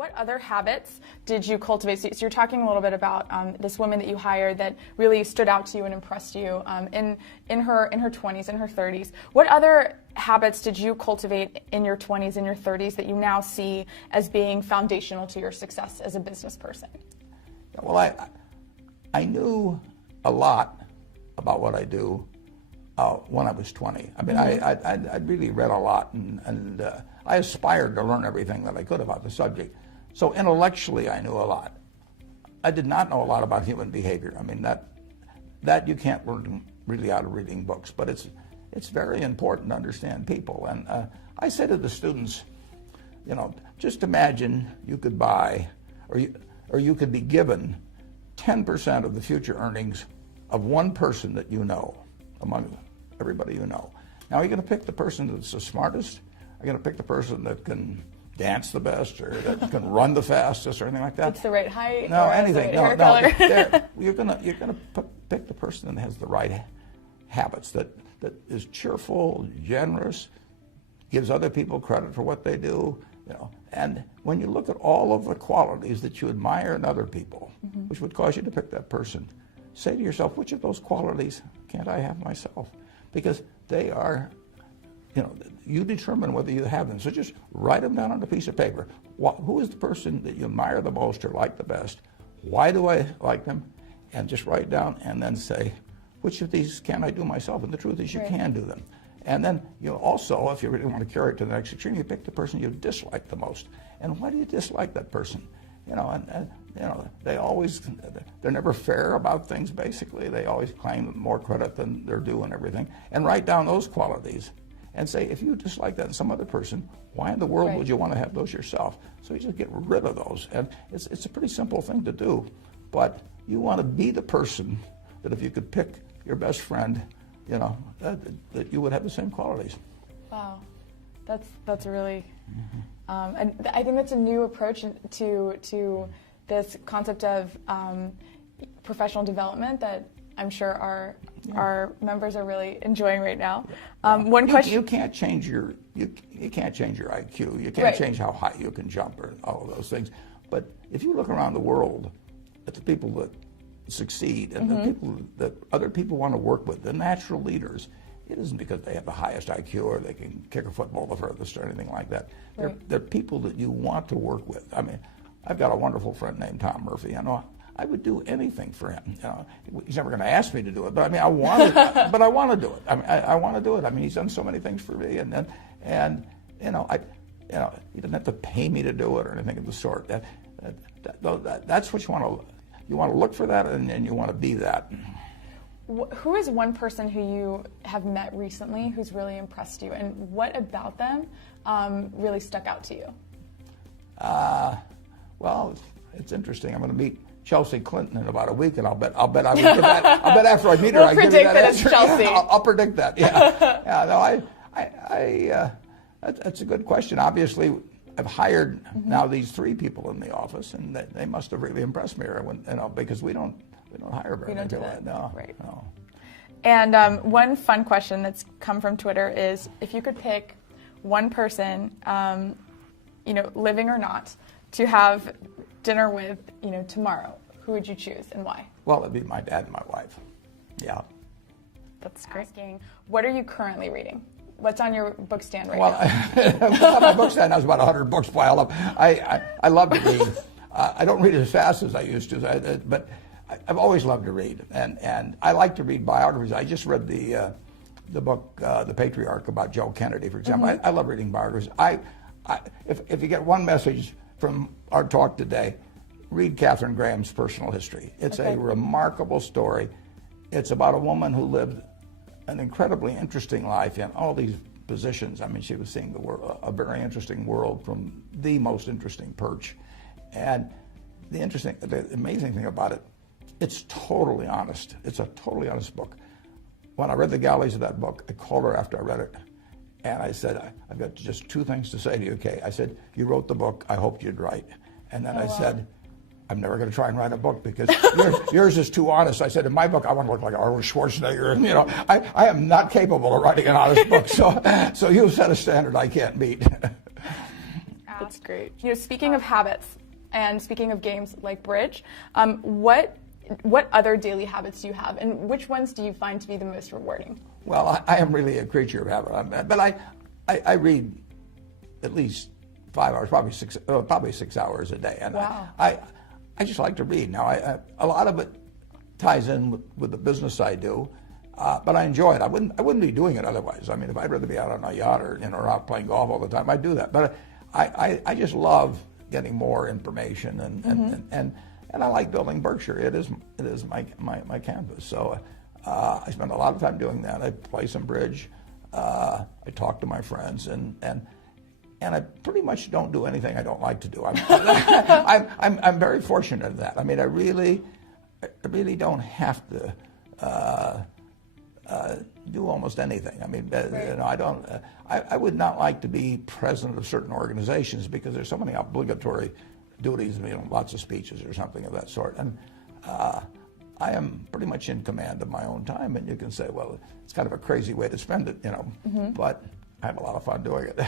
What other habits did you cultivate? So you're talking a little bit about this woman that you hired that really stood out to you and impressed you in her 20s, in her 30s. What other habits did you cultivate in your 20s and your 30s that you now see as being foundational to your success as a business person? Well, I knew a lot about what I do when I was 20. I mean, I'd really read a lot, and I aspired to learn everything that I could about the subject. So intellectually, I knew a lot. I did not know a lot about human behavior. I mean, that you can't learn really out of reading books, but it's very important to understand people. And I say to the students, you know, just imagine you could buy, or you could be given 10% of the future earnings of one person that you know among everybody you know. Now, are you going to pick the person that's the smartest? Are you going to pick the person that can dance the best, or that can run the fastest, or anything like that? It's the right height. No, or anything. The right No, hair color. you're gonna pick the person that has the right habits, that is cheerful, generous, gives other people credit for what they do. You know, and when you look at all of the qualities that you admire in other people, which would cause you to pick that person, say to yourself, which of those qualities can't I have myself? Because they are, you know, you determine whether you have them. So just write them down on a piece of paper. Who is the person that you admire the most or like the best? Why do I like them? And just write down and then say, which of these can I do myself? And the truth is you can do them. And then you also, if you really want to carry it to the next extreme, you pick the person you dislike the most. And why do you dislike that person? You know, and you know, they're never fair about things, basically. They always claim more credit than they're due and everything. And write down those qualities and say, if you dislike that in some other person, why in the world would you want to have those yourself? So you just get rid of those. And it's a pretty simple thing to do. But you want to be the person that if you could pick your best friend, you know, that you would have the same qualities. Wow, that's really, and I think that's a new approach to this concept of professional development that I'm sure our members are really enjoying right now. One question: you can't change your IQ. You can't change how high you can jump or all of those things. But if you look around the world at the people that succeed and the people that other people want to work with, the natural leaders, it isn't because they have the highest IQ or they can kick a football the furthest or anything like that. They're people that you want to work with. I mean, I've got a wonderful friend named Tom Murphy. I know I would do anything for him. You know, he's never going to ask me to do it, but I mean, I want to. But I want to do it. I mean, I want to do it. I mean, he's done so many things for me, and you know, he doesn't have to pay me to do it or anything of the sort. That's what you want to. You want to look for that, and you want to be that. Who is one person who you have met recently who's really impressed you, and what about them really stuck out to you? Well, it's interesting. I'm going to meet Chelsea Clinton in about a week, and I'll bet I would give that. I'll bet after I meet her, I give you that answer. Chelsea. Yeah, I'll predict that. Yeah, yeah. No, that's a good question. Obviously, I've hired now these 3 people in the office, and they must have really impressed me. Because we don't hire very many people. No, right. No. And one fun question that's come from Twitter is, if you could pick one person, you know, living or not, to have dinner with, you know, tomorrow, who would you choose and why? Well, it'd be my dad and my wife. Yeah. That's great. What are you currently reading? What's on your book stand right now? Well, my book stand has about 100 books piled up. I love to read. I don't read as fast as I used to, but I've always loved to read, and I like to read biographies. I just read the book, The Patriarch, about Joe Kennedy, for example. I love reading biographies. If you get one message from our talk today, read Katharine Graham's personal history. It's a remarkable story. It's about a woman who lived an incredibly interesting life in all these positions. I mean, she was seeing the world, a very interesting world from the most interesting perch. And the amazing thing about it, it's totally honest. It's a totally honest book. When I read the galleys of that book, I called her after I read it, and I said, I've got just 2 things to say to you, Kay. I said, you wrote the book, I hoped you'd write. And then I said, I'm never going to try and write a book because yours is too honest. I said, in my book, I want to look like Arnold Schwarzenegger. And, you know, I am not capable of writing an honest book. So you set a standard I can't meet. That's great. Speaking of habits and speaking of games like bridge, what other daily habits do you have, and which ones do you find to be the most rewarding? Well, I am really a creature of habit, but I read at least 5 hours, probably 6 hours a day, and wow. I just like to read. Now, a lot of it ties in with the business I do, but I enjoy it. I wouldn't be doing it otherwise. I mean, if I'd rather be out on a yacht or out playing golf all the time, I'd do that. But I just love getting more information, and I like building Berkshire. It is my canvas. So I spend a lot of time doing that. I play some bridge. I talk to my friends, and I pretty much don't do anything I don't like to do. I'm very fortunate in that. I mean, I really don't have to do almost anything. I mean, right. I would not like to be president of certain organizations because there's so many obligatory duties, lots of speeches or something of that sort. And I am pretty much in command of my own time, and you can say, well, it's kind of a crazy way to spend it, but I have a lot of fun doing it.